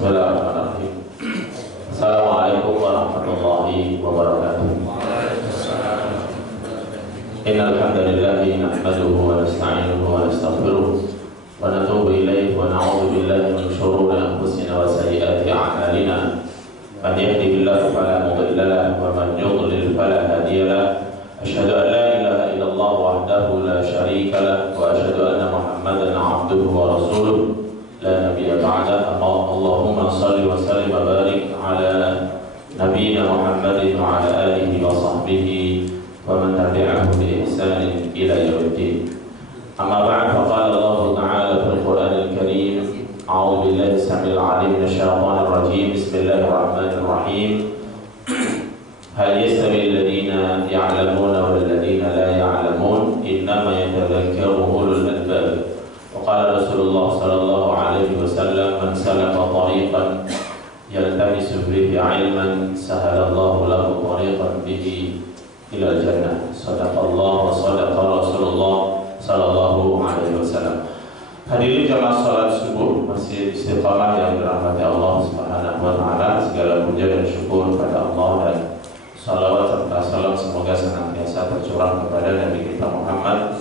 Bismillahirrahmanirrahim. Assalamualaikum warahmatullahi wabarakatuh. Innal hamdalillah nahmaduhu wa nasta'inuhu wa nastaghfiruh wa natubu ilayhi wa na'udzu billahi min shururi anfusina wa sayyiati a'malina. Man yahdihillahu fala mudilla lahu wa man yudlil fala hadiya lahu. Asyhadu an la ilaha illallah wahdahu la syarika lahu wa asyhadu anna Muhammadan 'abduhu wa rasuluh. La nabiyya ba'da. Allahumma shalli wa sallim wa barik ala nabiyyina Muhammadin wa ala alihi wa sahbihi wa man tabi'ahum bi ihsanin ila yaumiddin. Amma ba'd, faqala Allah ta'ala fil Qur'anil Karim, a'udzu billahi samil 'alim minasy syaithanir rajim. Bismillahirrahmanirrahim. Hal yastawi alladhina ya'lamuna wal ladhina la ya'lamun, innama yatadhakkaru ulul albab. Qala Rasulullah sallallahu alaihi wasallam, man salaka tariqan yaltamisu fihi 'ilman sahalallahu lahu tariqan bihi ila jannah. Sadaqallah wa sadaqa Rasulullah sallallahu alaihi wasallam. Hadirin jamaah salat subuh masjid Istiqamah yang dirahmati Allah Subhanahu wa taala, segala puja dan syukur kepada Allah dan salawat serta salam semoga senantiasa tercurah kepada Nabi kita Muhammad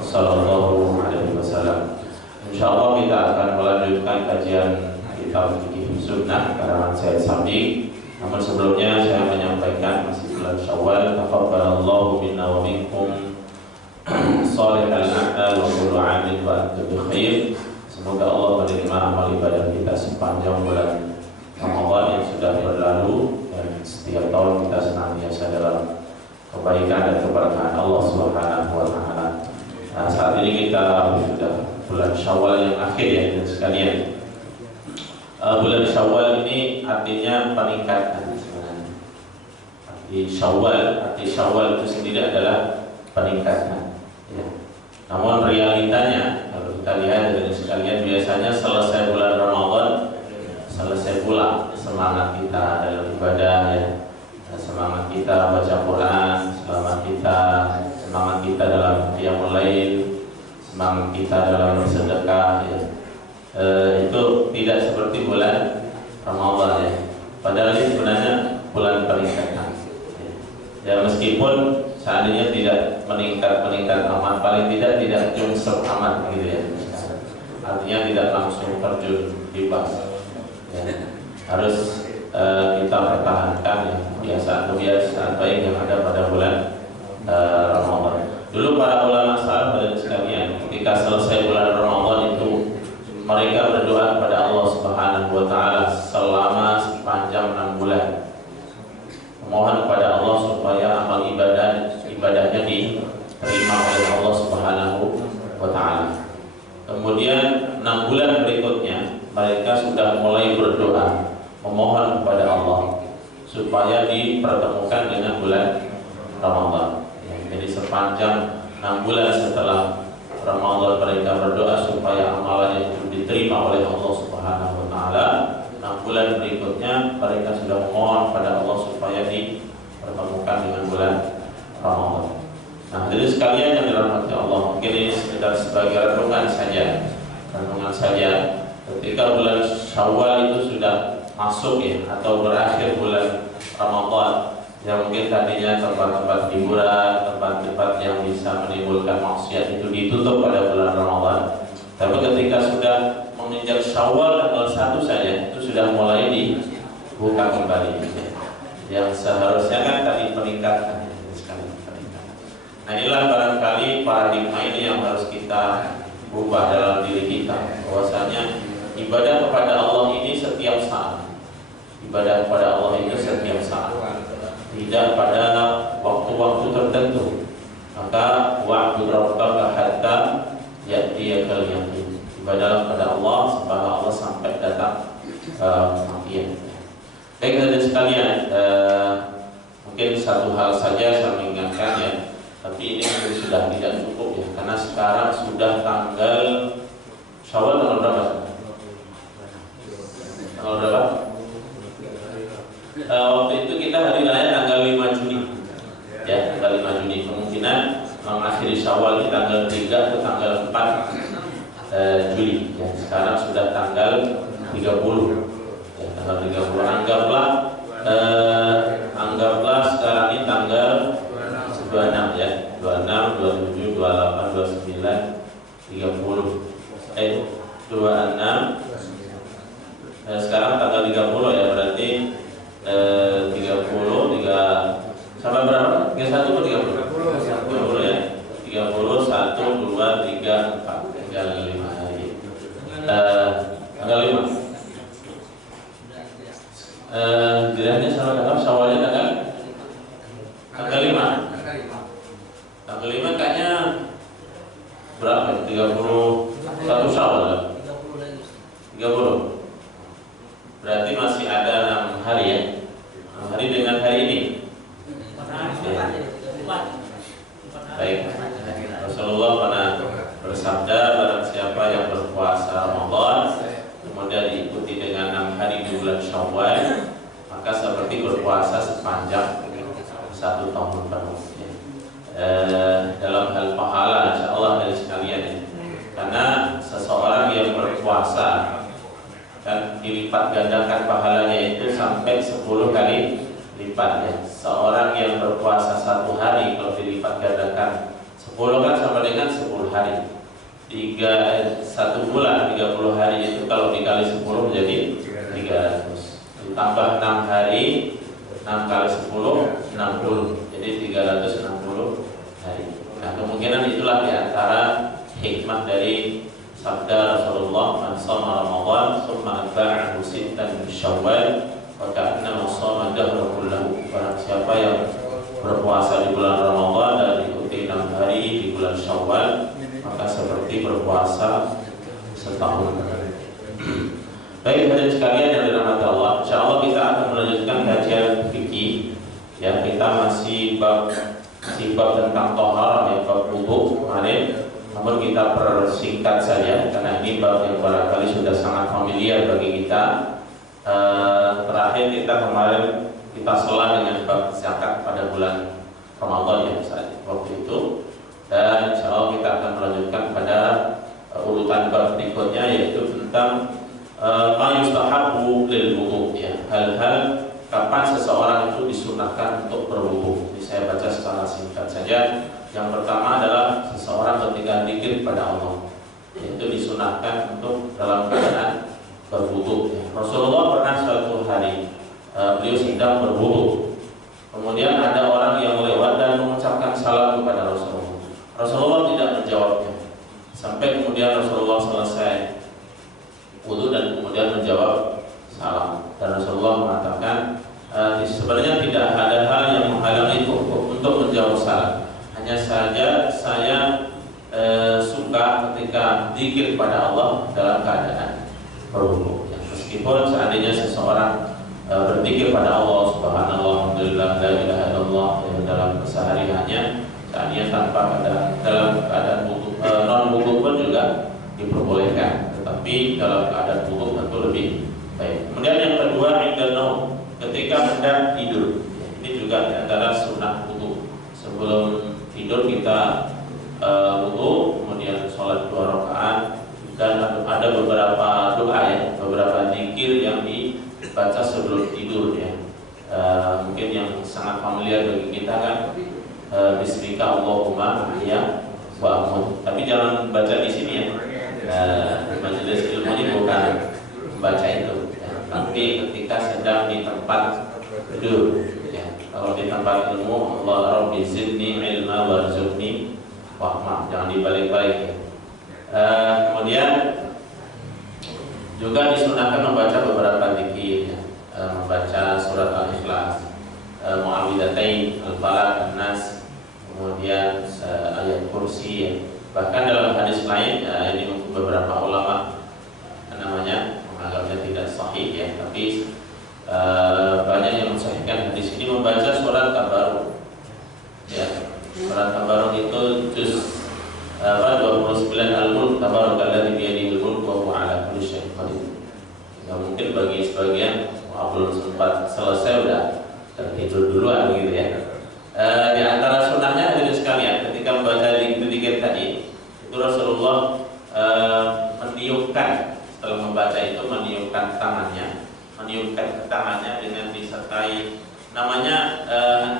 sallallahu alaihi wasallam. Insyaallah kita akan melanjutkan kajian kitab Fiqh Sunnah karangan Syekh Sabiq. Namun sebelumnya saya menyampaikan masih bulan Syawal, taqabbalallahu minna wa minkum shalihal a'mal wa kullu 'amin wa antum bi khair. Semoga Allah menerima amal ibadah kita sepanjang bulan Ramadan yang sudah berlalu, dan setiap tahun kita senantiasa dalam kebaikan dan keberkahan Allah Subhanahu wa taala. Nah, saat ini kita sudah bulan Syawal yang akhir ya sekalian. Bulan Syawal ini artinya peningkatan sebenarnya. Arti Syawal itu sendiri adalah peningkatan. Ya. Namun realitanya kalau kita lihat dari sekalian, biasanya selesai bulan Ramadan, selesai pula semangat kita dalam ibadah ya. Semangat kita baca Quran, semangat kita dalam qiyamul lail, semangat kita dalam bersedekah ya. Itu tidak seperti bulan Ramadan ya. Padahal ini sebenarnya bulan peningkatan ya, meskipun seandainya tidak meningkat amat, paling tidak jungsep amat gitu ya. Artinya tidak langsung terjun bebas ya. Harus kita pertahankan ya, kebiasaan baik yang ada pada bulan Ramadan. Dulu para ulama salaf dan sekalian, ketika selesai bulan Ramadan itu mereka berdoa kepada Allah Subhanahu wa taala selama sepanjang 6 bulan. Memohon kepada Allah supaya amal ibadahnya diterima oleh Allah Subhanahu wa taala. Kemudian 6 bulan berikutnya mereka sudah mulai berdoa memohon kepada Allah supaya dipertemukan dengan bulan Ramadan. Jadi sepanjang 6 bulan setelah Ramadan mereka berdoa supaya amalannya itu diterima oleh Allah Subhanahu wa taala. 6 bulan berikutnya mereka sudah memohon pada Allah supaya dipertemukan dengan bulan Ramadan. Nah, jadi sekalian yang dirahmati Allah, mungkin ini sekedar sebagai renungan saja. Ketika bulan Syawal itu sudah masuk ya, atau berakhir bulan Ramadan, yang mungkin tadinya tempat-tempat hiburan, tempat-tempat yang bisa menimbulkan maksiat itu ditutup pada bulan Ramadan. Tapi ketika sudah menginjak Syawal tanggal 1 saja, itu sudah mulai dibuka kembali. Yang seharusnya kan tadi peningkatan. Nah, inilah barangkali paradigma ini yang harus kita ubah dalam diri kita, bahwasanya ibadah kepada Allah ini setiap saat. Ibadah kepada Allah itu setiap saat, tidak pada waktu-waktu tertentu. Maka wa'bud rabbaka hatta ya'tiyakal yaqin. Ibadahlah kepada Allah sampai Allah sampai datang kematian. Baik saudara sekalian, mungkin satu hal saja saya mengingatkan ya, tapi ini mungkin sudah tidak cukup ya, karena sekarang sudah tanggal Syawal tanggal berapa? Tanggal berapa? Waktu itu kita hari raya tanggal 5 Juni ya, tanggal 5 Juni. Kemungkinan mengakhiri Syawal di tanggal 3 atau tanggal 4 Juli ya. Sekarang sudah tanggal 30 tanggal 30. Anggaplah sekarang ini tanggal 26 ya. 26, 27, 28, 29, 30. 26. Sekarang tanggal 30 ya, berarti 30 sampai berapa? 31 atau 30? 30 ya. 30, 1, 2, 3, 4. Tinggal 5 hari. Tanggal 5. Jirahnya sama tanggal Syawalnya tanggal 5. Tanggal 5 kayaknya berapa? 31 Syawal. 30. Berarti masih ada 6 hari ya. 6 hari dengan hari ini. Baik. Rasulullah pernah bersabda, barang siapa yang berpuasa Ramadan kemudian diikuti dengan 6 hari di bulan Syawal, maka seperti berpuasa sepanjang 1 tahun penuh. Dalam hal pahala, insyaallah dari sekalian ya. Karena seseorang yang berpuasa kan dilipat gandakan pahalanya itu sampai 10 kali lipatnya. Seorang yang berpuasa 1 hari kalau dilipat gandakan 10 kan sama dengan 10 hari. 1 bulan 30 hari itu kalau dikali 10 menjadi 300. Ditambah 6 hari, 6 kali 10 60. Jadi 360 hari. Nah, kemungkinan itulah diantara hikmah dari sabda Rasulullah, "Man shoma Ramadan tsumma atba'ahu sittan min Syawal, wa ka'annahu shoma dahra kullahu." Barang siapa yang berpuasa di bulan Ramadan dan diikuti 6 hari di bulan Syawal, maka seperti berpuasa setahun. Baik hadirin sekalian yang dirahmati Allah, insyaallah kita akan melanjutkan kajian fikih. Ya, kita masih bab tentang thaharah, ya, bab wudu kemarin. Namun kita persingkat saja karena ini bab yang barangkali sudah sangat familiar bagi kita. Terakhir kita kemarin kita sela dengan bab zakat pada bulan Ramadan ya saat waktu itu. Dan insyaallah kita akan melanjutkan pada urutan bab berikutnya, yaitu tentang ma yustahabbu lil wudu, ya, hal-hal kapan seseorang itu disunahkan untuk berwudu. Ini saya baca secara singkat saja. Yang pertama adalah seseorang ketika zikir pada Allah, yaitu disunahkan untuk dalam keadaan berwudu. Rasulullah pernah suatu hari beliau sedang berwudu, kemudian ada orang yang lewat dan mengucapkan salam kepada Rasulullah. Rasulullah tidak menjawabnya sampai kemudian Rasulullah selesai wudu dan kemudian menjawab salam. Dan Rasulullah mengatakan sebenarnya tidak ada hal yang menghalangi untuk menjawab salam. Hanya saja saya suka ketika zikir pada Allah dalam keadaan berwudu. Ya, meskipun seandainya seseorang berzikir pada Allah Subhanallah, alhamdulillah, la ilaha illallah, ya, dalam kesehariannya, seandainya tanpa dalam keadaan wudu, non wudu pun juga diperbolehkan. Tetapi dalam keadaan wudu tentu lebih baik. Kemudian yang kedua, inda naum, ketika hendak tidur. Ya, ini juga antara sunnah wudu. Sebelum tidur kita wudu, kemudian sholat 2 rakaat, dan ada beberapa doa ya, beberapa zikir yang dibaca sebelum tidur ya. Mungkin yang sangat familiar bagi kita kan Bismika Allahumma ya wa amut. Tapi jangan baca di sini ya. Majelis ilmu ini bukan membaca itu ya. Tapi ketika sedang di tempat tidur ya. Kalau di tempat ilmu, Allah Rabbi zidni ilma warzuqni wahma, jangan dibalik-balik ya. Kemudian juga disunahkan membaca beberapa zikir ya. Membaca surat Al-Ikhlas, Mu'awwidzatain, Al-Falaq, An-Nas, kemudian ayat kursi ya. Bahkan dalam hadis lain ini beberapa ulama menganggapnya tidak sahih ya, tapi banyak yang mensahihkan hadis ini membaca surat Tabaruk ya. Surat Tabaruk itu juz 29 Al-Mulk, Tabarakalladzi biyadihil mulk wa huwa ala kulli syai'in qadir. Ya, mungkin bagi sebagian belum sempat selesai udah tertidur duluan gitu ya. Di antara sunnahnya hadirin sekalian, ketika membaca zikir tadi itu Rasulullah meniupkan, setelah membaca itu meniupkan tangannya meniupkan tangannya dengan disertai namanya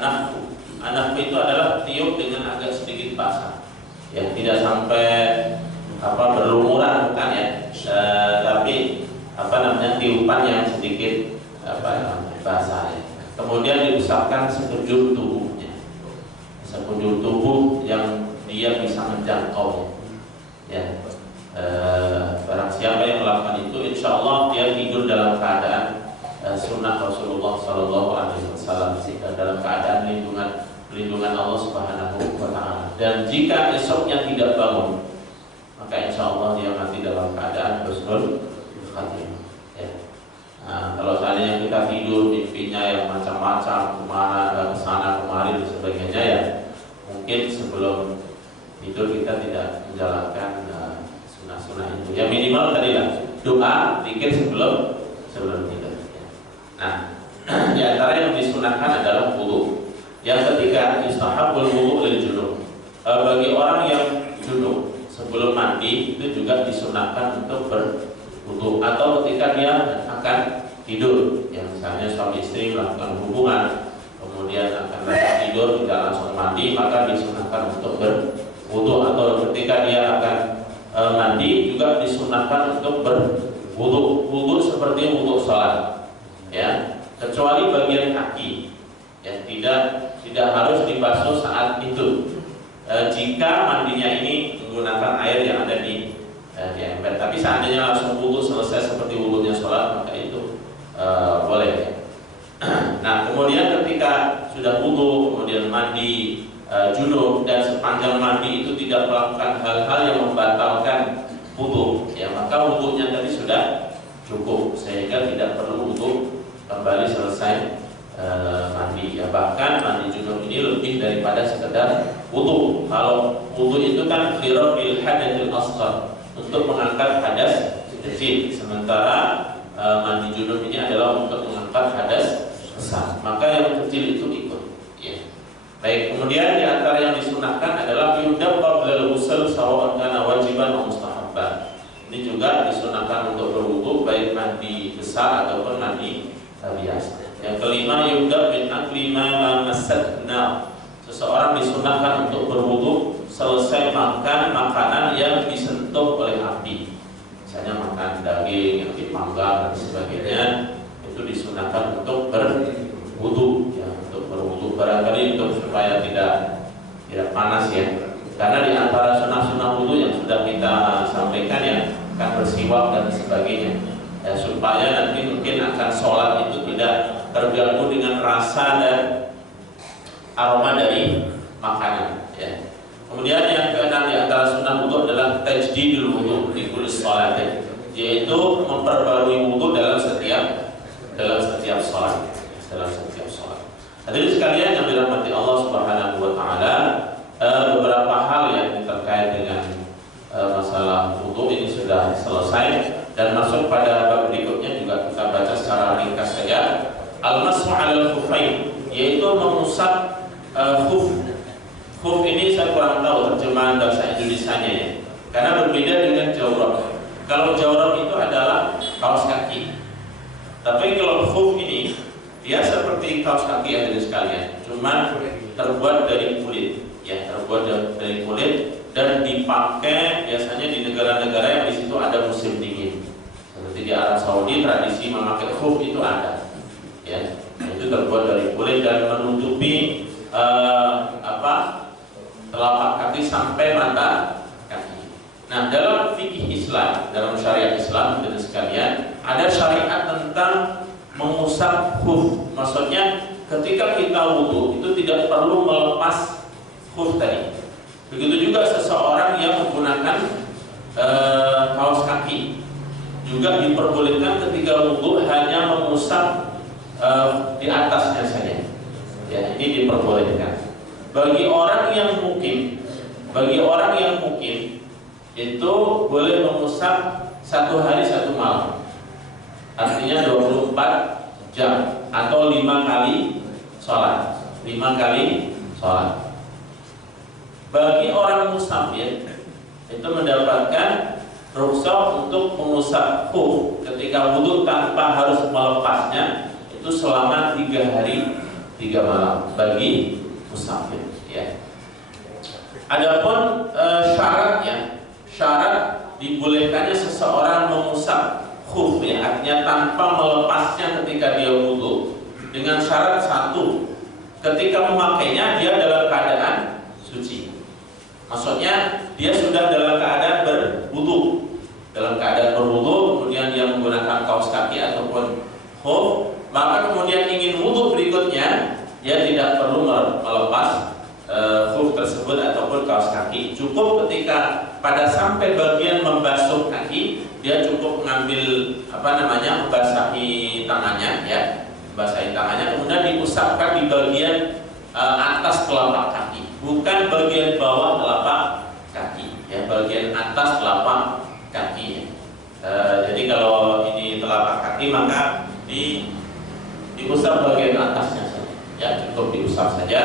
nafku. Nafku itu adalah tiup dengan agak sedikit basah, ya tidak sampai berlumuran bukan ya, tapi tiupan yang sedikit basah ya. Kemudian diusapkan sekujur tubuhnya, sekujur tubuh yang dia bisa menjangkau ya. Barang siapa yang melakukan itu, insya Allah dia tidur dalam keadaan sunnah Rasulullah Sallallahu Alaihi Wasallam, dalam keadaan lindungan Allah Subhanahu Wa Taala. Dan jika esoknya tidak bangun, maka insya Allah dia mati dalam keadaan husnul khatimah. Kalau seandainya kita tidur mimpinya yang macam-macam, kemana, kesana, kemari dan sebagainya ya, mungkin sebelum tidur kita tidak menjalankan sunnah-sunnah itu. Ya minimal tadi lah doa, zikir sebelum tidur. Nah, di antara yang disunahkan adalah wudu. Yang ketiga, istahabul wudu lil junub. Bagi orang yang junub sebelum mandi itu juga disunahkan untuk berwudu, atau ketika dia akan tidur, ya misalnya suami istri melakukan hubungan kemudian akan tidur tidak langsung mandi, maka disunahkan untuk berwudu. Atau ketika dia akan mandi juga disunahkan untuk berwudu. Wudu seperti wudu salat, ya, kecuali bagian kaki, ya tidak harus dibasuh saat itu. Jika mandinya ini menggunakan air yang ada di ember, tapi seandainya langsung wudu selesai seperti wudunya sholat, maka itu boleh. Nah, kemudian ketika sudah wudu, kemudian mandi junub, dan sepanjang mandi itu tidak melakukan hal-hal yang membatalkan wudu, ya maka wudunya tadi sudah cukup, sehingga tidak perlu wudu kembali selesai mandi. Ya bahkan mandi junub ini lebih daripada sekedar wudu. Kalau wudu itu kan lirafil hadatsil asghar, untuk mengangkat hadas kecil, sementara mandi junub ini adalah untuk mengangkat hadas besar, maka yang kecil itu ikut ya. Baik, kemudian di antara yang disunahkan adalah yudab qabla al-ghusl sawa'an kana wajiban atau mustahabban. Ini juga disunahkan untuk berwudu, baik mandi besar ataupun mandi biasa. Yang kelima, yudab min akli ma massatna. Seseorang disunahkan untuk berwudu selesai makan makanan yang disentuh oleh api. Misalnya makan daging yang dipanggang dan sebagainya, itu disunahkan untuk berwudu, ya, untuk berwudu. Barangkali untuk supaya tidak panas ya. Karena di antara sunnah-sunnah wudu yang sudah kita sampaikan ya, kan bersiwak dan sebagainya. Ya, supaya nanti mungkin akan sholat itu tidak terganggu dengan rasa dan aroma dari makanan. Ya. Kemudian yang keenam di antara sunnah wudu adalah tajdidul wudu di kulli sholat, yaitu memperbarui wudu dalam setiap sholat. Hadirin sekalian yang dirahmati Allah Subhanahu wa Ta'ala, beberapa hal yang terkait dengan masalah wudu ini sudah selesai, dan masuk pada bab berikutnya juga kita baca secara ringkas saja. Al-mashu 'alal khuffain, yaitu mengusap khuf. Khuf ini saya kurang tahu terjemahan bahasa Indonesianya ya, karena berbeda dengan jawrab. Kalau jawrab itu adalah kaos kaki, tapi kalau khuf ini dia seperti kaos kaki yang ada sekalian, cuma terbuat dari kulit, ya, terbuat dari kulit dan dipakai biasanya di negara-negara yang di situ ada musim dingin. Seperti di Arab Saudi, tradisi memakai khuf itu ada, ya, itu terbuat dari kulit dan menutupi telapak kaki sampai mata kaki. Nah, dalam fikih Islam, dalam syariat Islam dan sekalian, ada syariat tentang mengusap khuf. Maksudnya ketika kita wudu itu tidak perlu melepas khuf tadi. Begitu juga seseorang yang menggunakan kaos kaki juga diperbolehkan ketika wudu hanya mengusap di atasnya saja. Ya, ini diperbolehkan. Bagi orang yang mukim itu boleh mengusap 1 hari 1 malam. Artinya 24 jam atau 5 kali sholat. Bagi orang musafir itu mendapatkan rukhsah untuk mengusap khuf ketika wudhu tanpa harus melepasnya itu selama 3 hari 3 malam bagi musafir. Ya. Adapun syaratnya, syarat dibolehkannya seseorang mengusap khuf, ya, artinya tanpa melepasnya ketika dia wudhu, dengan syarat satu, ketika memakainya dia dalam keadaan suci. Maksudnya dia sudah dalam keadaan berwudu, kemudian dia menggunakan kaos kaki ataupun khuf, maka kemudian ingin wudu berikutnya, dia tidak perlu melepas khuf tersebut ataupun kaos kaki. Cukup ketika pada sampai bagian membasuh kaki, dia cukup mengambil membasahi tangannya, ya, membasahi tangannya, kemudian diusapkan di bagian atas telapak kaki, bukan bagian bawah telapak kaki, ya, bagian atas telapak kaki. Jadi kalau ini telapak kaki maka diusap bagian atasnya saja, ya, cukup diusap saja.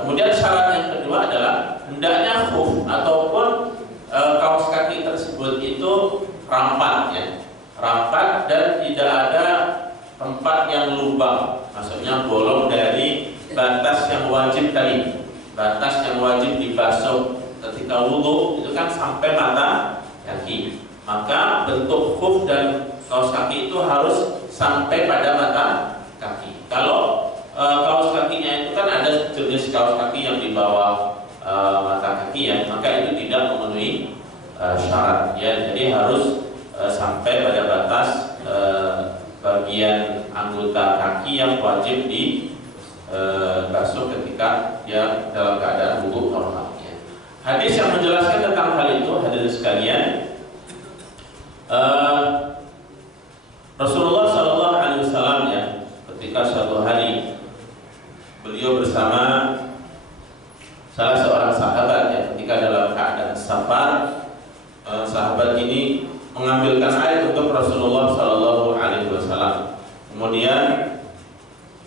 Kemudian syarat yang kedua adalah hendaknya khuf ataupun kaos kaki tersebut itu rapat, ya, rapat dan tidak ada tempat yang lubang, maksudnya bolong dari batas yang wajib tadi. Batas yang wajib dibasuh ketika wudhu itu kan sampai mata kaki, maka bentuk khuf dan kaos kaki itu harus sampai pada mata kaki. Kalau kaos kakinya itu kan ada jenis kaos kaki yang di bawah mata kaki, ya, maka itu tidak memenuhi syarat, ya. Jadi harus sampai pada batas bagian anggota kaki yang wajib dibasuh ketika dia dalam keadaan wudhu normal, ya. Hadis yang menjelaskan tentang hal itu, hadirin sekalian, Rasulullah SAW, ya, ketika suatu hari beliau bersama salah seorang sahabat, ya, ketika dalam keadaan safar, sahabat ini mengambilkan air untuk Rasulullah SAW. Kemudian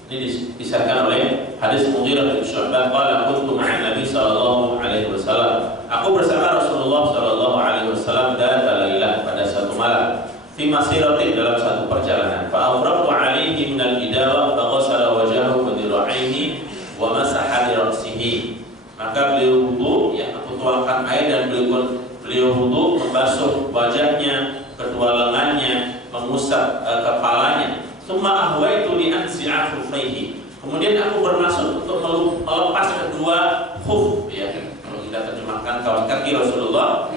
ini disahkan oleh hadis Mughirah bin Syu'bah, qala kuntu ma'an Nabi sallallahu alaihi wasallam. Aku bersama Rasulullah sallallahu alaihi wasallam dzata lailah, pada satu malam, fi masiratin, dalam satu perjalanan. Fa afraqtu alaihi min al-idawa fa ghassala wajhahu wa dira'aihi wa masaha li ra'sihi. Maka beliau wudu, ya, aku tuangkan air dan beliau wudu, membasuh wajahnya, kedua lengannya, mengusap kepalanya. Tsumma ahwaitu li anzi'a khuffaihi. Kemudian aku bermaksud untuk melepas kedua khuf, ya, kalau kita terjemahkan kaos kaki Rasulullah.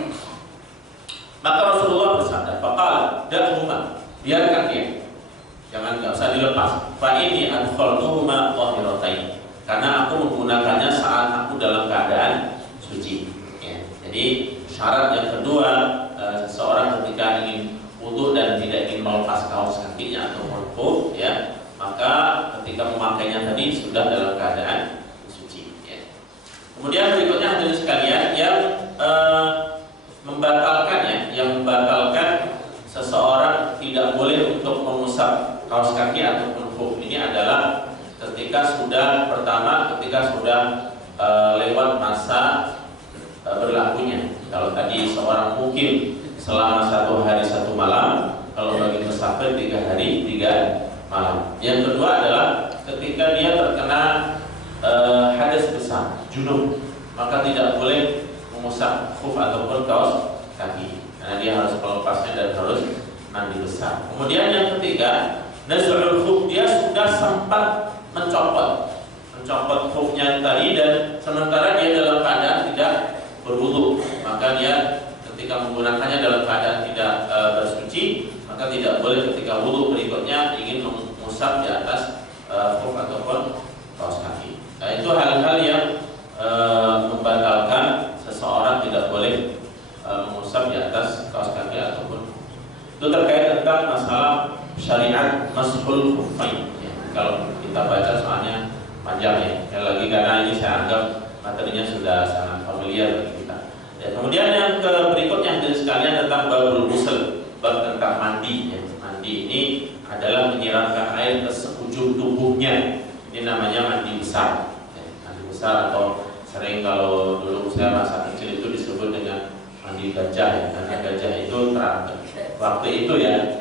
Maka Rasulullah bersabda, faqala da'huma, biarkan dia, enggak usah dilepas. Fa inni adkhaltuhuma tahiratain, karena aku menggunakannya saat aku dalam keadaan suci, ya. Jadi syarat yang kedua, seseorang ketika ingin wudu dan tidak ingin melepas kaos kakinya atau khuf, ya, maka ketika memakainya tadi sudah dalam keadaan suci, ya. Kemudian berikutnya hadirin sekalian, yang membatalkan seseorang tidak boleh untuk mengusap kaos kaki ataupun khuf ini adalah ketika sudah lewat masa berlakunya. Kalau tadi seorang mukim selama 1 hari 1 malam, kalau bagi musafir 3 hari 3 malam. Yang kedua adalah ketika dia terkena hadas besar, junub, maka tidak boleh mengusap khuf ataupun kaos kaki, karena dia harus melepasnya dan harus mandi besar. Kemudian yang ketiga, naz'ul khuf, dia sudah sempat mencopot khufnya tadi, dan sementara dia dalam keadaan tidak berwudu, maka dia ketika menggunakannya dalam keadaan tidak bersuci, maka tidak boleh ketika wudu berikutnya ingin mengusap di atas khuf ataupun kaos kaki. Nah, itu hal-hal yang membatalkan seseorang tidak boleh mengusap di atas kaos kaki ataupun. Itu terkait tentang masalah syariat mashul khuffain, ya. Kalau kita baca soalnya panjang, ya. Sekali lagi karena ini saya anggap materinya sudah sangat familiar bagi kita. Ya, kemudian yang berikutnya dari sekalian tentang babul ghusl, bab tentang mandi, ya. Mandi ini adalah menyiramkan air ke sekujur tubuhnya. Ini namanya mandi besar, ya. Mandi besar, atau sering kalau dulu saya masa kecil itu disebut dengan mandi gajah, ya. Karena waktu itu ya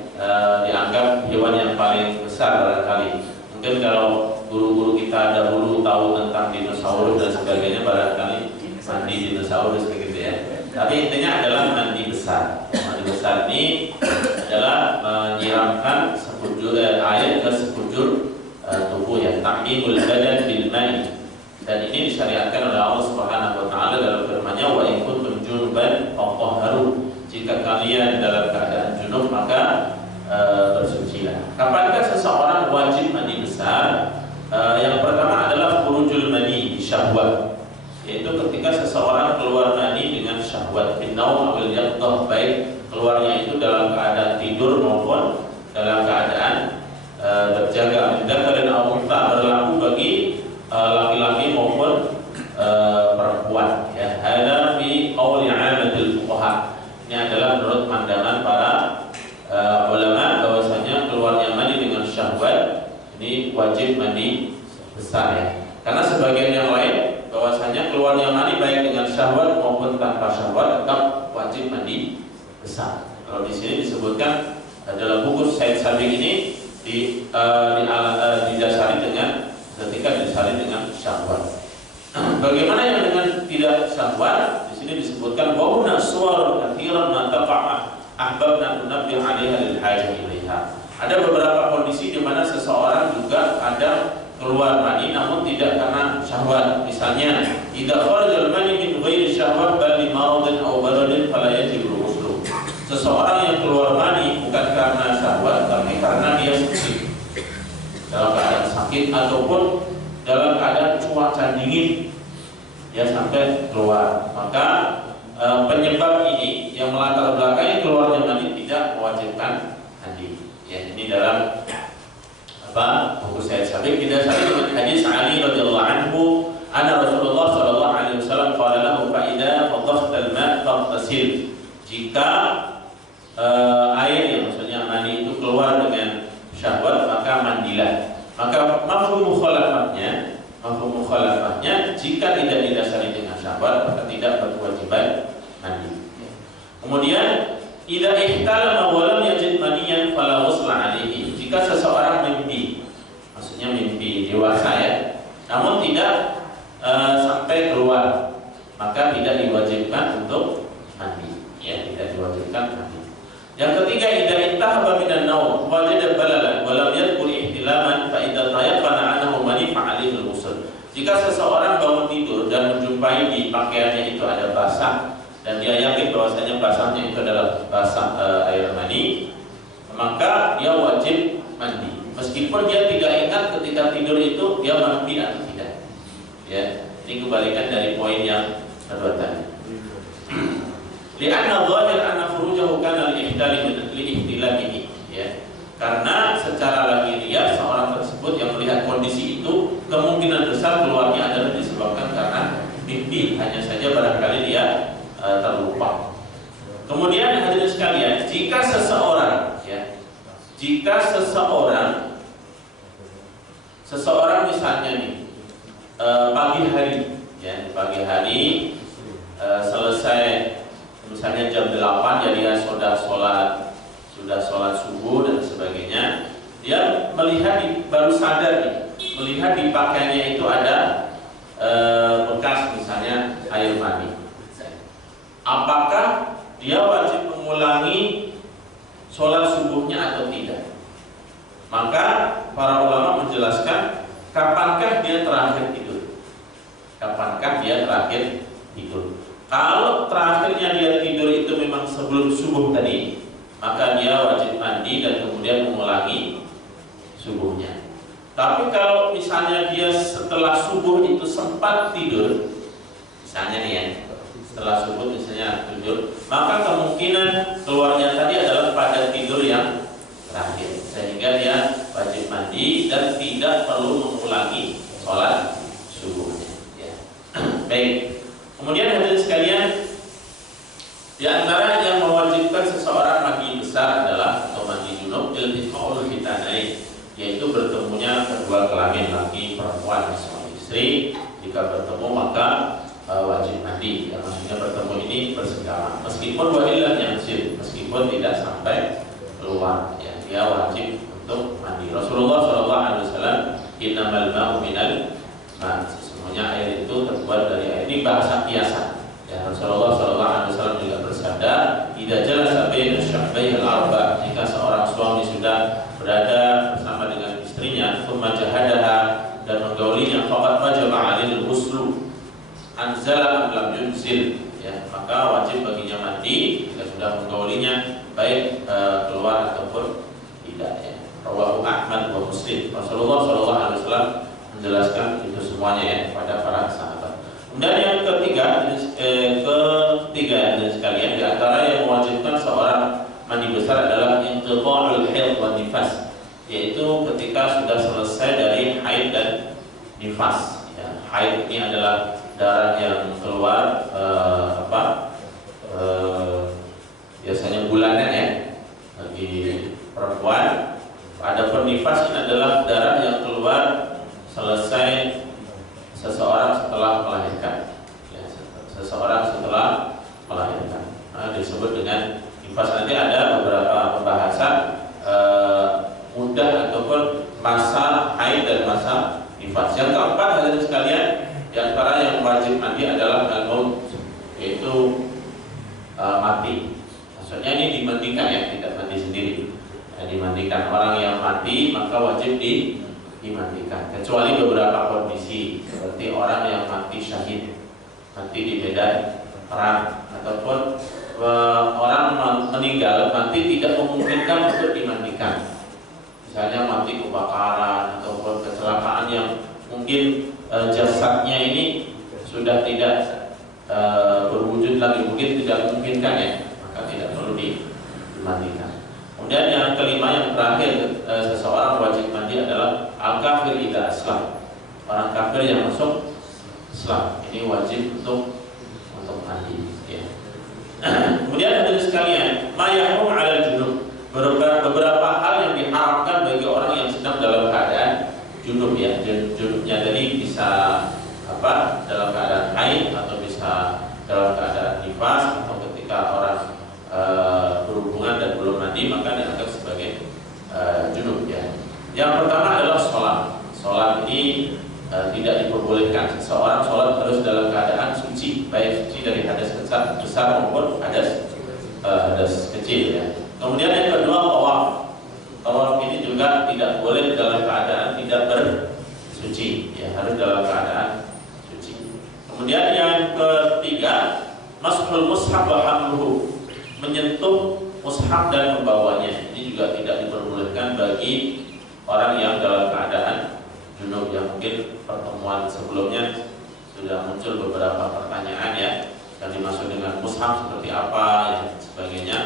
dianggap hewan yang paling besar barangkali. Mungkin kalau guru-guru kita dahulu tahu tentang dinosaurus dan sebagainya, barangkali mandi dinosaurus begitu ya. Tapi intinya adalah mandi besar. Mandi besar ini adalah menyiramkan sekujur air ke sekujur tubuh ya, ta'mimul badan bil ma'i. Dan ini disyariatkan oleh Allah Subhanahu wa taala dalam firman-Nya, wa in kuntum junuban fatahharu. Jika kalian dalam keadaan junub maka bersucilah. Kapankah seseorang wajib mandi besar? Yang pertama adalah khurujul mani syahwat, yaitu ketika seseorang keluar mani dengan syahwat, binnaum awil yaqdah, baik keluarnya itu dalam keadaan tidur maupun dalam keadaan berjaga. Dan al-unta berlaku bagi laki-laki maupun perempuan ya. Hada fi qauli 'amatil fuqaha. Ini adalah menurut pandangan para ulama bahwasanya keluarnya mani dengan syahwat ini wajib mandi besar ya. Karena sebagian yang lain bahwasanya keluarnya mani baik dengan syahwat maupun tanpa syahwat tetap wajib mandi besar. Kalau di sini disebutkan dalam buku Said Sabiq ini didasari dengan ketika didasari dengan syahwat. Bagaimana yang dengan tidak syahwat? Di sini disebutkan bahwa suwar kathiran mantaqa'a ahbabna nunabbih 'alaiha lil hajah ilaiha. Ada beberapa kondisi di mana seseorang juga ada keluar mani namun tidak karena syahwat. Misalnya, idza kharaja al-mani min ghairi syahwat bal li maradin aw baradin fala yajibu ghuslu. Seseorang yang keluar mani bukan karena syahwat tapi karena dia sakit. Dalam keadaan sakit ataupun dalam keadaan cuaca dingin ya sampai keluar, maka penyebab ini yang melatar belakangi keluarnya mani tidak mewajibkan mandi. Ya, ini dalam buku Said Sabiq didasari dengan hadis Ali radhiyallahu anhu, anna Rasulullah sallallahu alaihi wasallam qala lahu fa idza fadhahta al-ma' faghtasil. Jika air yang maksudnya mani itu keluar dengan syahwat maka mandilah. Maka mafhum mukhalafahnya jika tidak didasari dengan syahwat maka tidak berkewajiban mandi. Kemudian idza ihtalama wa lam yajid maniyan fala ghusla alaihi. Jika seseorang mimpi, maksudnya mimpi dewasa ya, namun tidak sampai keluar, maka tidak diwajibkan untuk mandi. Ya, tidak diwajibkan mandi. Yang ketiga, idza intahaba minan naum wajada balalan wa lam yadkhul ihtilaman fa idza tayaqqana annahu mani fa alaihi al-ghusl. Jika seseorang bangun tidur dan menjumpai di pakaiannya itu ada basah dan dia yakin bahwasanya basahnya itu adalah basah air mani, maka dia wajib mandi. Meskipun dia tidak ingat ketika tidur itu dia mandi atau tidak. Ya, ini kebalikan dari poin yang kedua tadi. Li'anna dhahir anna khurujahu kana li-ihtilamihi, ya. Karena secara lahiriah seorang tersebut yang melihat kondisi itu kemungkinan besar keluarnya adalah disebabkan karena mimpi, hanya saja barangkali dia terlupa. Kemudian hadirin sekalian, jika seseorang misalnya nih pagi hari selesai misalnya jam 8 jadi dia sudah sholat subuh dan sebagainya, dia baru sadar melihat di pakaiannya itu ada bekas misalnya air mani. Apakah dia wajib mengulangi sholat subuhnya atau tidak? Maka para ulama menjelaskan kapankah dia terakhir tidur. Kalau terakhirnya dia tidur itu memang sebelum subuh tadi, maka dia wajib mandi dan kemudian mengulangi subuhnya. Tapi kalau misalnya dia setelah subuh itu sempat tidur, misalnya nih ya, setelah subuh misalnya tidur, maka kemungkinan keluarnya tadi adalah pada tidur yang terakhir, sehingga dia wajib mandi dan tidak perlu mengulangi sholat subuhnya. Ya. Baik. Kemudian hadirin sekalian, di antara yang mewajibkan seseorang mandi besar adalah atau mandi junub iltiqaul fitanain, yaitu bertemunya kedua kelamin laki perempuan suami istri. Jika bertemu maka wajib mandi. Ya, maksudnya bertemu ini bersegama. Meskipun walilah yang sir, meskipun tidak sampai keluar, ya, dia wajib untuk mandi. Rasulullah SAW, innamal ma'u minal ma', sesungguhnya air itu terbuat dari air. Ini bahasa kiasan. Ya, Rasulullah SAW juga bersabda, idza jalasa baina syahbaihi al-arba', jika seorang suami sudah berada bersama dengan istrinya, thumma jahadaha, dan menggaulinya, faqad wajaba 'alaihi al-ghuslu anzala am lam yunzil, ya, maka wajib baginya mandi jika sudah menggaulinya, baik keluar ataupun tidak, ya. Rawahu Ahmad wa Muslim. Rasulullah SAW menjelaskan itu semuanya, ya, kepada para sahabat. Kemudian yang ketiga sekalian, di antara yang mewajibkan seorang mandi besar adalah inqitha'ul haid wan nifas, yaitu ketika sudah selesai dari haid dan nifas. Ya, haid ini adalah darah yang keluar biasanya bulanan, ya, bagi perempuan. Adapun nifas ini adalah darah yang keluar selesai seseorang setelah melahirkan, ya, seseorang setelah melahirkan. Nah, disebut dengan nifas. Nanti ada beberapa pembahasan mudah ataupun masa haid dan masa nifas. Yang keempat, hadirin sekalian, di antara yang wajib mandi adalah al-maut, yaitu mati. Maksudnya ini dimandikan, ya, tidak mandi sendiri. Ya, dimandikan. Orang yang mati maka wajib dimandikan, kecuali beberapa kondisi, seperti orang yang mati syahid, mati di medan perang, ataupun orang meninggal mati tidak memungkinkan untuk dimandikan. Misalnya mati kebakaran ataupun kecelakaan yang mungkin jasadnya ini sudah tidak berwujud lagi, mungkin tidak memungkinkan, ya, maka tidak perlu dimandikan. Kemudian yang kelima, yang terakhir, seseorang wajib mandi adalah al-kafir idza aslam, orang kafir yang masuk Islam, ini wajib untuk mandi, ya. Kemudian hadirin sekalian, ma yahrum 'alal junub, beberapa hal yang diharamkan bagi orang yang sedang dalam keadaan junub, ya. Junubnya tadi bisa dalam keadaan haid, atau bisa dalam keadaan nifas, atau ketika orang berhubungan dan belum mandi, maka dianggap sebagai junub, ya. Yang pertama adalah sholat. Sholat ini tidak diperbolehkan. Seseorang sholat harus dalam keadaan suci, baik suci dari hadas besar maupun hadas kecil, ya. Kemudian yang kedua, tawaf. Tawaf ini juga tidak boleh dalam keadaan tidak bersuci, ya, harus dalam keadaan suci. Kemudian yang ketiga, mashul mushaf wa hamluhu, menyentuh mushaf dan membawanya. Ini juga tidak diperbolehkan bagi orang yang dalam keadaan junub. Yang mungkin pertemuan sebelumnya sudah muncul beberapa pertanyaan, ya, yang dimaksud dengan mushaf seperti apa, dan sebagainya.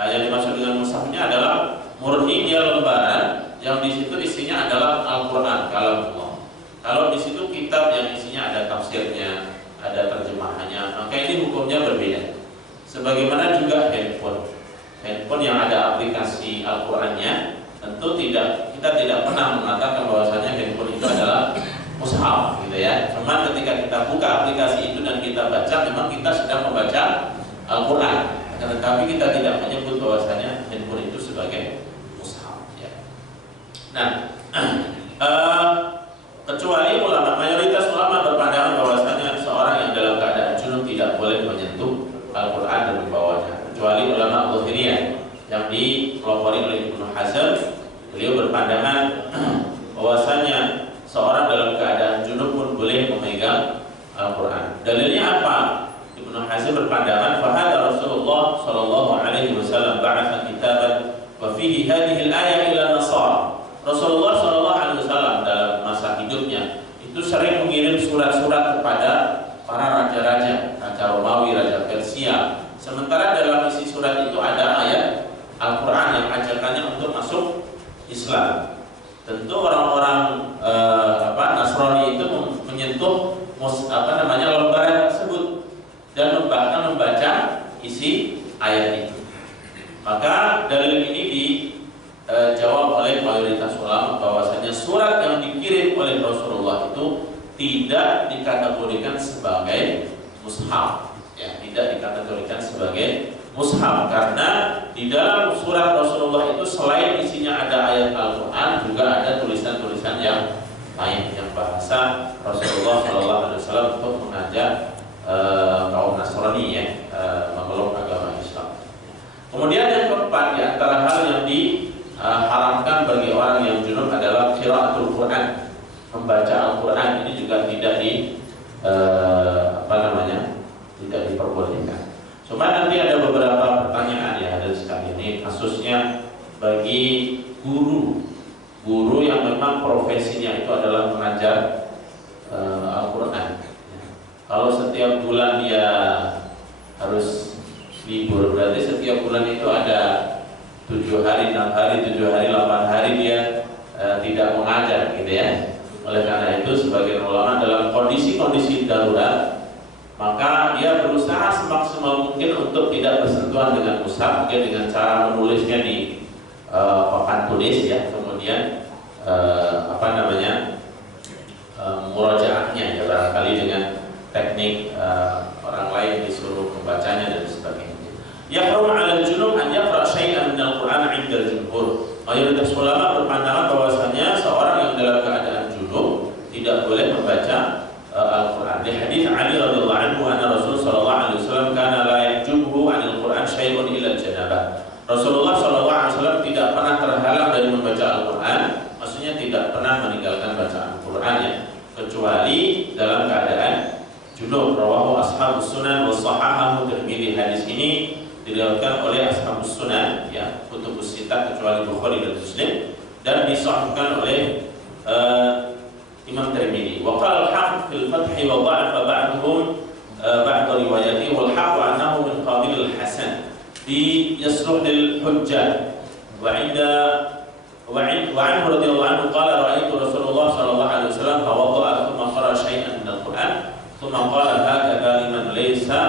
Yang dimaksud dengan mushaf ini adalah murni dia lembaran yang di situ isinya adalah Al-Quran, kalamullah. Kalau di situ kitab yang isinya ada tafsirnya, ada terjemahannya, maka ini hukumnya berbeda. Sebagaimana juga handphone yang ada aplikasi Al-Qurannya, tentu kita tidak pernah mengatakan bahwasanya handphone itu adalah mushaf, gitu, ya. Cuma ketika kita buka aplikasi itu dan kita baca, memang kita sedang membaca Al-Quran, tetapi kita tidak menyebut bahwasanya handphone itu sebagai mushaf, ya. Nah, kecuali mayoritas ulama berpandangan bahwasanya seorang yang dalam keadaan junub tidak boleh menyentuh Al-Quran dan membawanya, kecuali ulama Zahiriyah yang dipelopori oleh Ibnu Hazm. Beliau berpandangan bahwasanya seorang dalam keadaan junub pun boleh memegang Al-Quran. Dalilnya apa? Ibnu Hazm berpandangan, fahada Rasulullah sallallahu alaihi wasallam ba'atha kitaban wa fihi hadhihi al-ayah ila nasara. Rasulullah sallallahu alaihi wasallam dalam masa hidupnya itu sering mengirim surat-surat kepada para raja-raja, raja Romawi, raja Persia. Sementara dalam isi surat itu ada ayat Al-Quran yang ajakannya untuk masuk Islam. Tentu orang-orang Nasrani itu menyentuh lembaran tersebut dan bahkan membaca isi ayat itu. Maka dalil ini dijawab oleh mayoritas ulama bahwasanya surat yang dikirim oleh Rasulullah itu tidak dikategorikan sebagai mushaf, ya, tidak dikategorikan sebagai mushaf karena di dalam surat Rasulullah itu selain isinya ada ayat Al-Quran, juga ada tulisan-tulisan yang lain yang bahasa Rasulullah SAW untuk mengajak kaum Nasrani ya, memeluk agama Islam. Kemudian yang keempat, di antara hal yang diharamkan bagi orang yang junub adalah qiraatul Quran, membaca Al-Quran. Ini juga tidak tidak diperbolehkan. Cuma nanti ada beberapa pertanyaan ya dari sekali ini, kasusnya bagi guru yang memang profesinya itu adalah mengajar Al-Quran. Kalau setiap bulan dia harus libur, berarti setiap bulan itu ada 7 hari, 6 hari, 7 hari, 8 hari dia tidak mengajar gitu ya. Oleh karena itu sebagian ulama dalam kondisi-kondisi darurat, maka dia berusaha semaksimal mungkin untuk tidak bersentuhan dengan mushaf, mungkin dengan cara menulisnya di papan tulis ya, kemudian murajaahnya ya, barangkali dengan teknik orang lain disuruh membacanya dan sebagainya. Yahrum 'alal junub an yaqra' syai'an min al-Qur'an 'inda al-jumhur. Mayoritas ulama berpandangan bahwasanya seorang yang dalam keadaan junub tidak boleh membaca Al-Quran. Di hadis Ali radhiyallahu anhu, anna Rasul sallallahu alaihi wasallam kana la yahjubuhu 'anil Qur'an syai'un illa al-janabah. Rasulullah sallallahu alaihi wasallam tidak pernah terhalang dari membaca Al-Quran, maksudnya tidak pernah meninggalkan bacaan Al-Quran ya, kecuali dalam keadaan junub. Rawahu ashabus sunan wa sahahahu Tirmidzi. Hadis ini diriwayatkan oleh ashabus sunan ya, kutubus sittah kecuali Bukhari dan Muslim, dan disahihkan oleh Imam Tirmidzi. Wa qala al-Hafidz fil Fath wa dha'afa ba'dhum ba'd riwayatihi wal haqq annahu min qabil al-hasan bi yasluh lil hujjah wa 'inda wa 'anhu radhiyallahu anhu qala ra'aytu Rasulullah sallallahu alaihi wasallam tawadda'a thumma qara'a shay'an min al-Qur'an thumma qala hakadha liman laysa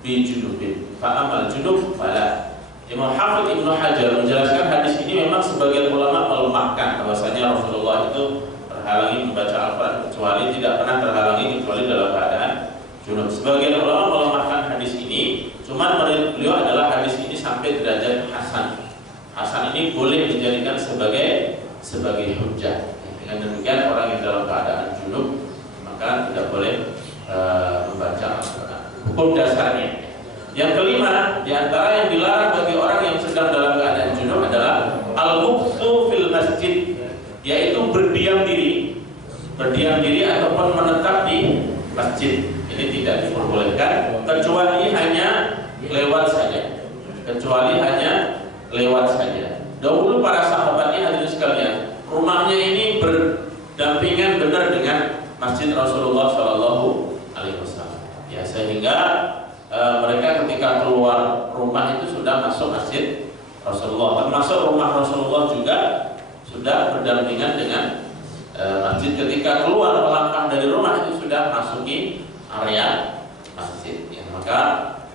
bi junubin fa amal junub fala. Imam Hafidz Ibnu Hajar menjelaskan hadis ini memang sebagian ulama melemahkan bahwasanya Rasulullah itu terhalangi membaca Al-Quran, kecuali tidak pernah terhalangi kecuali dalam keadaan junub. Sebagian ulama melemahkan hadis ini, cuman menurut beliau adalah hadis ini sampai derajat hasan. Hasan ini boleh dijadikan sebagai hujjah. Dengan demikian orang yang dalam keadaan junub maka tidak boleh membaca Al-Quran. Hukum dasarnya. Yang kelima, di antara yang dilarang bagi orang yang sedang dalam keadaan junub adalah al-mukthu fil masjid, yaitu berdiam diri ataupun menetap di masjid. Ini tidak diperbolehkan kecuali hanya lewat saja. Dahulu para sahabatnya hadirin sekalian, rumahnya ini berdampingan benar dengan masjid Rasulullah Shallallahu Alaihi Wasallam. Ya, sehingga mereka ketika keluar rumah itu sudah masuk masjid Rasulullah. Termasuk rumah Rasulullah juga sudah berdampingan dengan masjid. Ketika keluar melangkah dari rumah itu sudah masuki area masjid ya. Maka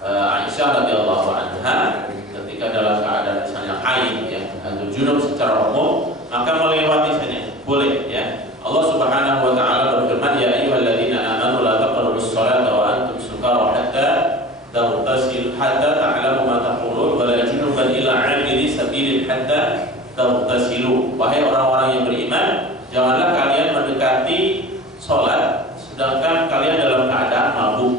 Aisyah radhiyallahu anha ketika dalam keadaan misalnya haid ya, atau junub secara umum, maka melewati saja boleh ya. Allah Subhanahu wa taala berfirman, ya ayyuhalladzina amanu la taqrabus sholata wa antum sukara hatta ta'lamu ma taqulun wa la junuban illa 'abiri sabilin hatta taghtasilu. Wahai orang-orang yang beriman, janganlah kalian mendekati sholat sedangkan kalian dalam keadaan mabuk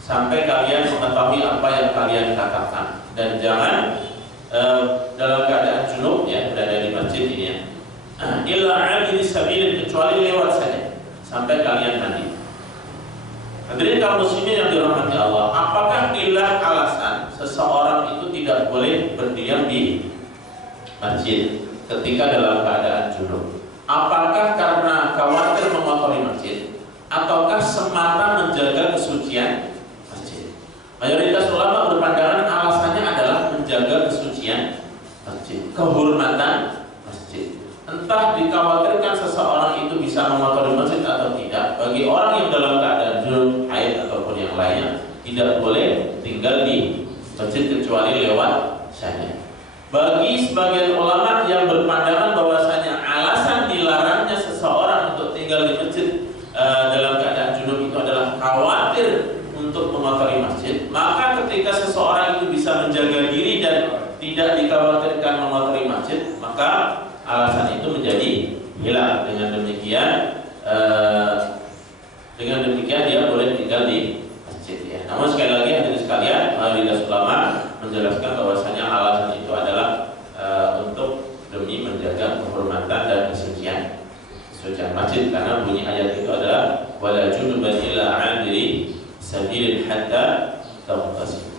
sampai kalian mengetahui apa yang kalian katakan, dan jangan dalam keadaan junub ya, berada di masjid ini ya, illa 'abiri sabilin, kecuali lewat saja sampai kalian mandi. Hadirin kaum muslimin yang dirahmati Allah, apakah ilah alasan seseorang itu tidak boleh berdiam di masjid ketika dalam keadaan junub? Apakah karena khawatir mengotori masjid, ataukah semata menjaga kesucian masjid? Mayoritas ulama berpandangan alasannya adalah menjaga kesucian masjid, kehormatan masjid. Entah dikhawatirkan seseorang itu bisa mengotori masjid atau tidak. Bagi orang yang dalam keadaan junub, haid ataupun yang lainnya, tidak boleh tinggal di masjid kecuali lewat saja. Bagi sebagian ulama yang berpandangan bahwasanya alasan dilarangnya seseorang untuk tinggal di masjid dalam keadaan junub itu adalah khawatir untuk mengotori masjid, maka ketika seseorang itu bisa menjaga diri dan tidak maka alasan itu menjadi hilang. Dengan demikian dia boleh tinggal di masjid ya. Namun sekali lagi hadirin sekalian, mayoritas ulama menjelaskan bahwasanya alasan itu adalah untuk demi menjaga kehormatan dan kesucian masjid, karena bunyi ayat itu adalah wala junuban illa 'abiri sabilin hatta taghtasil.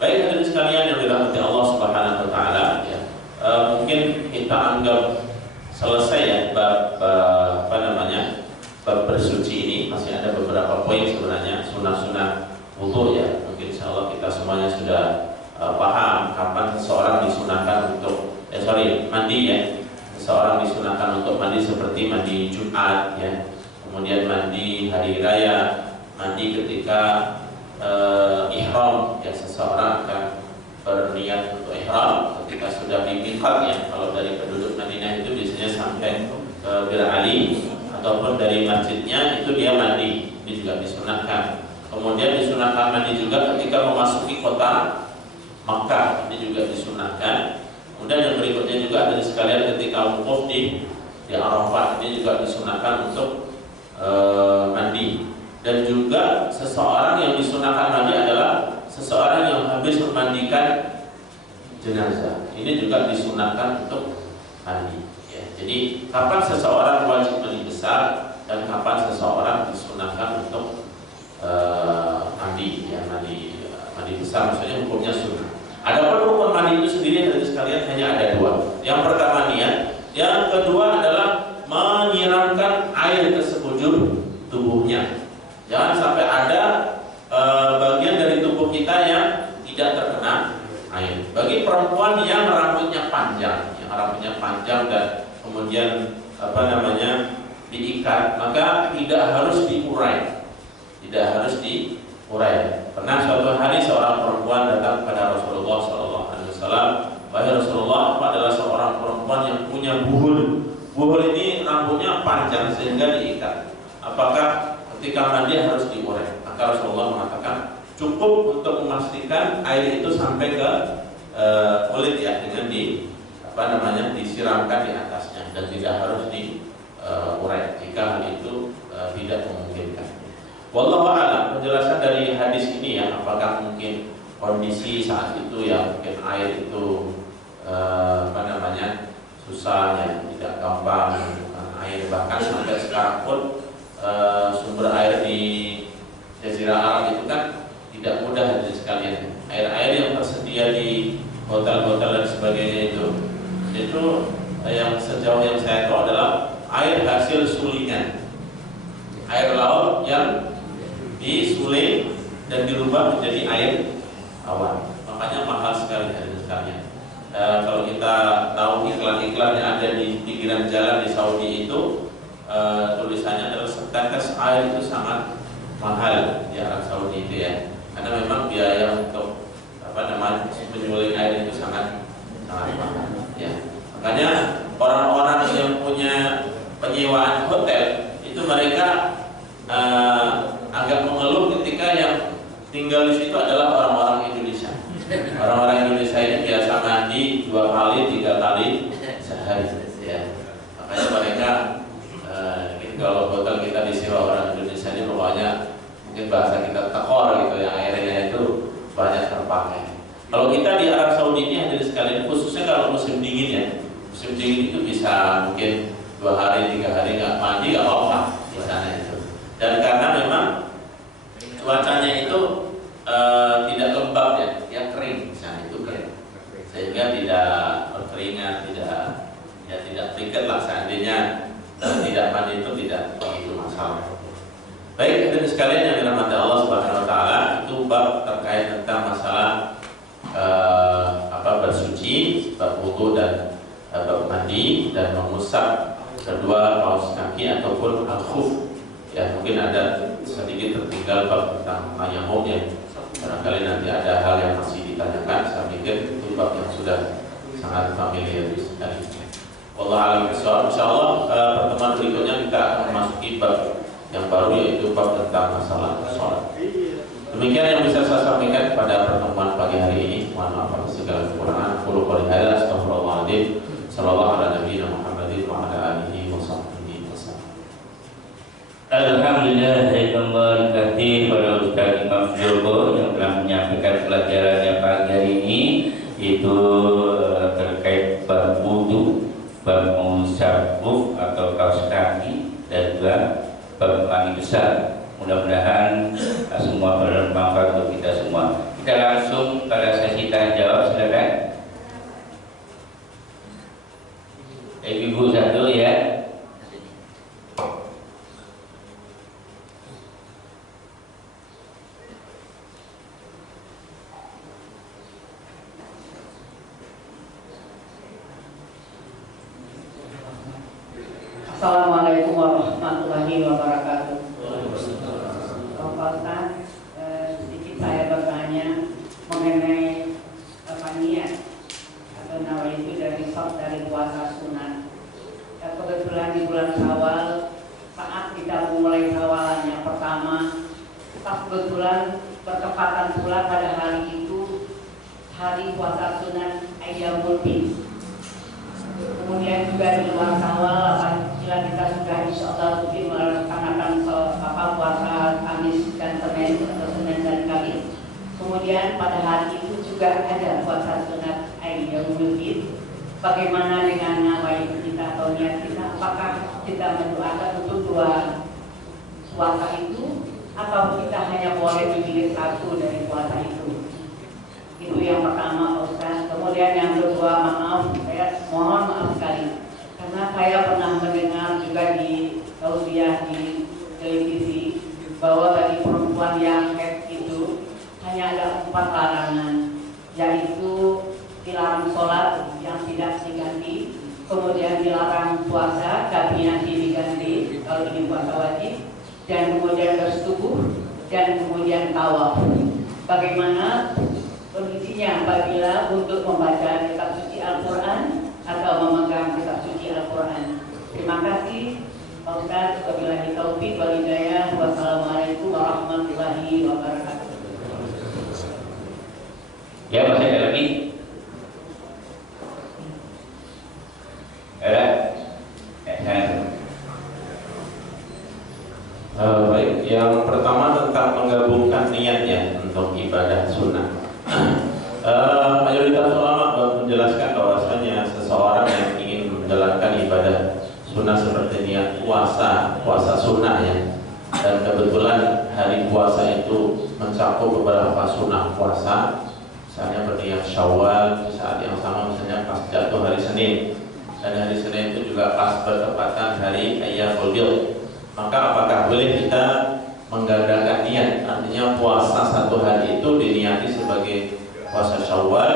Baik hadirin sekalian yang dirahmati Allah Subhanahu wa taala ya. Mungkin kita anggap selesai ya bab bersuci ini. Masih ada beberapa poin sebenarnya sunah-sunah wudu ya. Mungkin insyaallah kita semuanya sudah paham kapan seseorang disunahkan untuk mandi ya. Seseorang disunahkan untuk mandi seperti mandi Jumat ya. Kemudian mandi hari raya, mandi ketika ihram ya, seseorang akan berniat untuk ihram ketika sudah di miqat ya. Kalau dari penduduk Madinah itu biasanya sampai ke Bir Ali ataupun dari masjidnya itu dia mandi, ini juga disunahkan. Kemudian disunahkan mandi juga ketika memasuki kota Makkah, ini juga disunahkan. Kemudian yang berikutnya juga ada sekalian ketika wukuf di Arafah, ini juga disunahkan untuk mandi. Dan juga seseorang yang disunahkan mandi adalah seseorang yang habis memandikan jenazah, ini juga disunahkan untuk mandi ya. Jadi kapan seseorang wajib mandi besar dan kapan seseorang disunahkan untuk mandi ya, mandi besar maksudnya hukumnya sunnah. Adapun hukum mandi itu sendiri dari sekalian hanya ada dua. Yang pertama niat, yang kedua adalah menyiramkan air ke sekujur tubuhnya. Jangan sampai ada bagian dari tubuh kita yang tidak terkena air. Bagi perempuan yang rambutnya panjang dan kemudian diikat, maka tidak harus diurai. Pernah suatu hari seorang perempuan datang kepada Rasulullah SAW. Wahai Rasulullah, aku adalah seorang perempuan yang punya buhul. Buhul ini rambutnya panjang sehingga diikat. Apakah ketika mandi harus diurai? Maka Rasulullah mengatakan cukup untuk memastikan air itu sampai ke kulit ya, dengan disiramkan di atasnya dan tidak harus diurai jika hal itu tidak memungkinkan. Wallahu a'lam. Penjelasan dari hadis ini ya, apakah mungkin kondisi saat itu ya, mungkin air itu susah ya, tidak gampang menemukan air, bahkan sampai sekarang pun sumber air di Jazirah Arab itu kan tidak mudah dari sekalian. Air-air yang tersedia di hotel-hotel dan sebagainya itu yang sejauh yang saya tahu adalah air hasil sulingan, air laut yang disuling dan dirubah menjadi air awan. Makanya mahal sekali dari sekalian. Kalau kita tahu iklan-iklan yang ada di pinggiran jalan di Saudi itu, tulisannya adalah setetes air itu sangat mahal di Arab Saudi itu ya, karena memang biaya untuk menyuling air itu sangat mahal ya. Makanya orang-orang yang punya penyewaan hotel itu mereka agak mengeluh ketika yang tinggal di situ adalah orang-orang Indonesia. Orang-orang Indonesia ini biasa mandi 2 kali 3 kali sehari ya. Makanya mereka kalau hotel kita disewa orang Indonesia ini pokoknya mungkin bahasa kita tekor gitu ya, airnya itu banyak terpakai. Kalau kita di Arab Saudi ini hadir sekalian, khususnya kalau musim dingin ya, musim dingin itu bisa mungkin 2 hari 3 hari nggak mandi nggak apa-apa di sana itu. Dan karena memang cuacanya itu tidak lembab ya, dia kering di sana itu kering, sehingga tidak berkeringat, tidak piket lah seandainya. Tidak mandi itu tidak begitu masalah. Baik, hadirin sekalian yang dirahmati Allah Subhanahu wa taala, itu bab terkait tentang masalah bersuci, bab wudu dan bab mandi dan mengusap kedua kaus kaki ataupun al-khuf. Ya, mungkin ada sedikit tertinggal bab tentang tayamum ya. Barangkali nanti ada hal yang masih ditanyakan. Saya pikir itu bab yang sudah sangat familiar sekali. Wallahu a'lam bishawab. Insyaallah pertemuan berikutnya kita akan memasuki bab yang baru, yaitu bab tentang masalah sholat. Demikian yang bisa saya sampaikan pada pertemuan pagi hari ini. Mohon maaf atas segala kekurangan. Qul qawli hadza, astaghfirullahaladzim. Sallallahu ala nabiyina Muhammadin wa ala alihi wa sahbihi wasallam. Alhamdulillah, terima kasih pada Ustaz Imam Joko yang telah menyampaikan pelajarannya pagi hari ini, itu terkait bab wudu, bab mengusap ruf atau kaus kaki, dan juga bab mandi besar. Mudah-mudahan semua bermanfaat untuk kita semua. Kita langsung pada sesi tanya jawab, silakan. Ibu satu ya. Assalamualaikum warahmatullahi wabarakatuh. Pak Ustaz, sedikit saya bertanya mengenai niat atau nawa itu dari puasa sunat. Kebetulan di bulan Syawal, saat kita memulai Syawalannya pertama, kebetulan bertepatan pula pada hari itu hari puasa sunat Ayyamul Bid. Kemudian juga di luar Syawal, apabila kita sudah insya Allah mungkin melaksanakan puasa Kamis dan Senin atau Senin dan Kamis. Kemudian pada hari itu juga ada puasa sunat Ayyamul Bid. Bagaimana dengan nawaitu kita atau niat kita? Apakah kita mendoakan untuk dua puasa itu, atau kita hanya boleh memilih satu dari puasa itu? Itu yang pertama, Ustaz. Kemudian yang kedua, saya mohon maaf sekali karena saya pernah mendengar juga di tausiah di televisi bahwa bagi perempuan yang haid itu hanya ada 4 larangan, yaitu dilarang sholat yang tidak diganti, kemudian dilarang puasa tapi yang diganti kalau ini puasa wajib, dan kemudian bersetubuh, dan kemudian tawaf. Bagaimana kondisinya apabila untuk membaca kitab suci Al-Quran atau memegang kitab suci Al-Quran? Terima kasih Pak Ustaz. Wabillahi taufiq wal hidayah. Wassalamualaikum warahmatullahi wabarakatuh. Ya, masih ada lagi? Baik, yang pertama tentang menggabungkan niatnya untuk ibadah sunnah. Mayoritas ulama menjelaskan bahwasanya seseorang yang ingin menjalankan ibadah sunnah seperti niat puasa sunnah ya, dan kebetulan hari puasa itu mencakup beberapa sunnah puasa, misalnya berniat Syawal di saat yang sama, misalnya pas jatuh hari Senin, dan hari Senin itu juga pas bertepatan hari Ayyamul Bid. Maka apakah boleh kita menggandakan niat? Artinya puasa satu hari itu diniati sebagai puasa Syawal,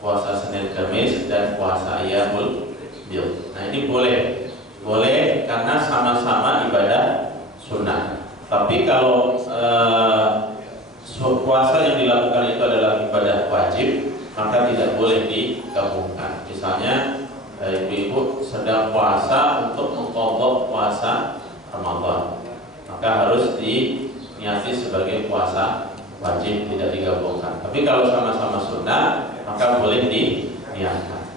puasa Senin Kamis, dan puasa Ayyamul Bid. Nah ini boleh karena sama-sama ibadah sunnah. Tapi kalau puasa yang dilakukan itu adalah ibadah wajib, maka tidak boleh digabungkan. Misalnya ibu-ibu sedang puasa untuk mengqadha puasa Ramadan, maka harus diniati sebagai puasa wajib, tidak digabungkan. Tapi kalau sama-sama sunnah, maka boleh diniatkan.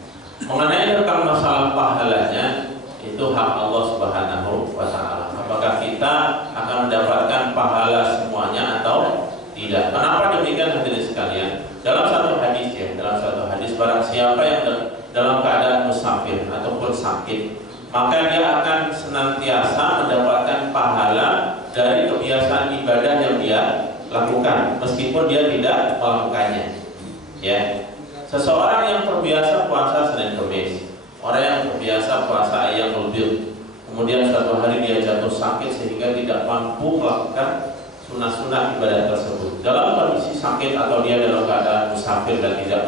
Mengenai tentang masalah pahalanya, itu hak Allah Subhanahu wa Ta'ala. Apakah kita akan mendapatkan pahala semuanya atau tidak? Kenapa demikian hadirin sekalian? Dalam satu hadis barang siapa yang dalam keadaan musafir ataupun sakit, maka dia akan senantiasa mendapatkan pahala dari kebiasaan ibadah yang dia lakukan, meskipun dia tidak melakukannya. Ya, seseorang yang terbiasa puasa Senin Kamis, orang yang terbiasa puasa Ayyamul Bid, kemudian suatu hari dia jatuh sakit sehingga tidak mampu melakukan sunnah-sunnah ibadah tersebut. Dalam kondisi sakit atau dia dalam keadaan musafir dan tidak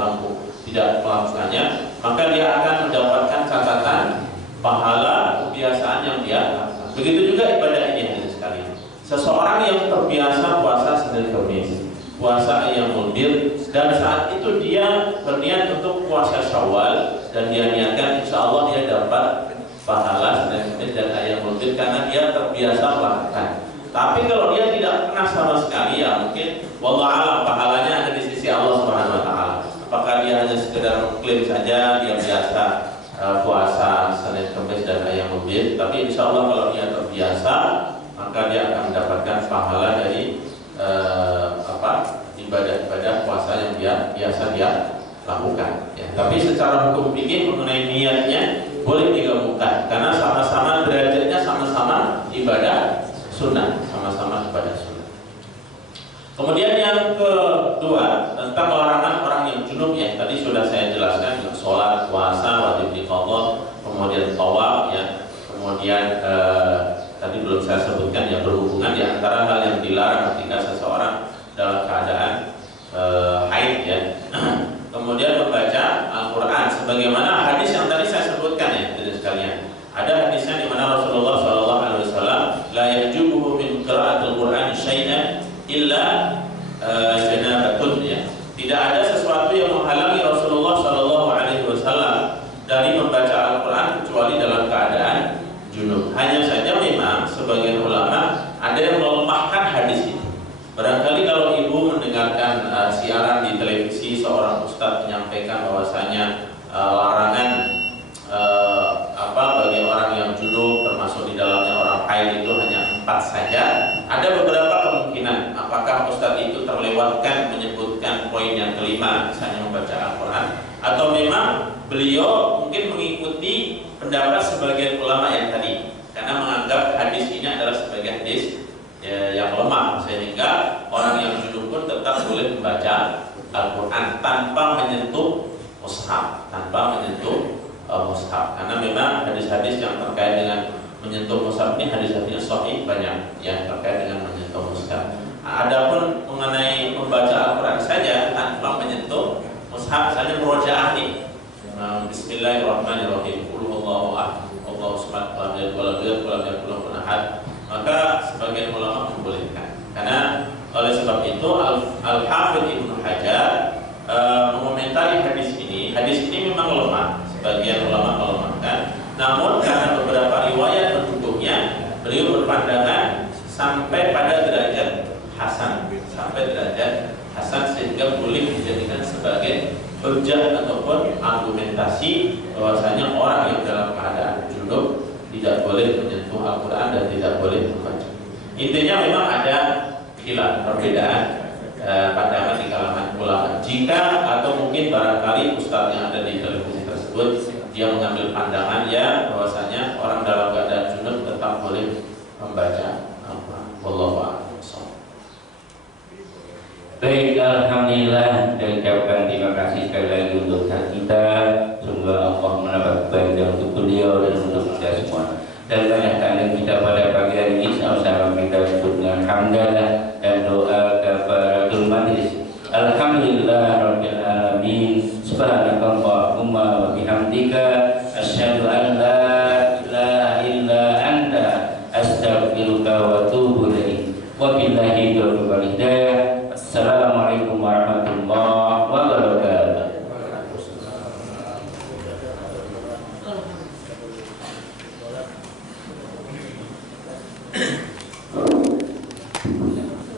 melakukannya, maka dia akan mendapatkan catatan pahala kebiasaan yang dia lakukan. Begitu juga ibadah ini hadirin sekalian. Seseorang yang terbiasa puasa Senin Kamis, puasa Ayyamul Bid, dan saat itu dia berniat untuk puasa Syawal dan dia niatkan insya Allah dia dapat pahala Senin Kamis dan Ayyamul Bid karena dia terbiasa melakukan. Tapi kalau dia tidak pernah sama sekali, ya mungkin wallahu a'lam pahalanya ada di sisi Allah Subhanahu wa Ta'ala. Apakah dia hanya sekedar mengklaim saja dia biasa puasa masjid, tapi insya Allah kalau dia terbiasa maka dia akan mendapatkan pahala dari ibadah-ibadah puasa yang biasa dia lakukan. Ya. Tapi secara hukum fikih mengenai niatnya boleh digabungkan karena sama-sama derajatnya sama-sama ibadah sunnah, sama-sama ibadah sunnah. Kemudian yang kedua tentang larangan orang yang junub, ya tadi sudah saya jelaskan, sholat, puasa, wajib diqadha, kemudian tawaf, ya, kemudian tadi belum saya sebutkan ya berhubungan di antara hal yang dilarang ketika seseorang dalam keadaan haid, ya. Kemudian membaca Al-Quran sebagaimana hadis yang tadi saya sebutkan, ya dari sekalian. Ada hadisnya di mana Rasulullah SAW la yajubuhu min qira'atil Qur'an syai'an illa janabatun, ya. Tidak ada sesuatu yang menghalangi Rasulullah SAW dari membaca Al-Quran kecuali dalam keadaan junub. Hanya saja memang sebagian ulama ada yang melemahkan hadis itu. Barangkali kalau ibu mendengarkan siaran di televisi seorang ustadz menyampaikan bahwasanya larangan bagi orang yang junub termasuk di dalamnya orang haid itu hanya 4 saja. Ada beberapa kemungkinan apakah ustadz itu terlewatkan menyebutkan poin yang kelima, misalnya membaca Al-Quran, atau memang beliau mungkin mengikuti pendapat sebagian ulama yang tadi karena menganggap hadis ini adalah sebagai hadis yang lemah, sehingga orang yang junub pun tetap boleh membaca Al-Quran tanpa menyentuh mushaf, karena memang hadis-hadis yang terkait dengan menyentuh mushaf ini hadis-hadisnya sahih banyak yang terkait dengan menyentuh mushaf. Adapun mengenai membaca Al-Quran saja tanpa menyentuh mushaf, misalnya murojaah nih, Bismillahirrahmanirrahim, Qul huwallahu ahad, Allahu samad, lam yalid walam yulad walam yakul lahu kufuwan ahad, maka sebagian ulama membolehkan. Karena oleh sebab itu Al-Hafidz Ibnu Hajar mengomentari hadis ini memang lemah, sebagian ulama melemahkan. Namun karena beberapa riwayat mendukungnya, beliau berpandangan sampai pada derajat hasan, sehingga boleh dijadikan sebagai hujjah ataupun argumentasi bahwasanya orang yang dalam keadaan junub tidak boleh menyentuh Al-Quran dan tidak boleh membaca. Intinya memang ada khilaf, perbedaan pandangan di kalangan ulama. Jika atau mungkin barangkali ustadz yang ada di televisi tersebut dia mengambil pandangan ya bahwasanya orang dalam keadaan junub tetap boleh membaca Al-Quran. Wallahu a'lam. Baik, alhamdulillah, dan ucapkan terima kasih sekali lagi untuk kita. Semoga Allah mendapat kebaikan untuk beliau dan untuk kita semua. Dan banyak tanya kita pada pagi hari ini, sama-sama kita sebut dengan hamdalah dan doa kafaratul majlis. Alhamdulillah rabbil alamin. Subhanakallahumma wa bihamdika asyhadu an la ilaha illa anta astaghfiruka wa atubu ilaik. Wabillahi taufiq wal hidayah. Assalamualaikum warahmatullahi wabarakatuh.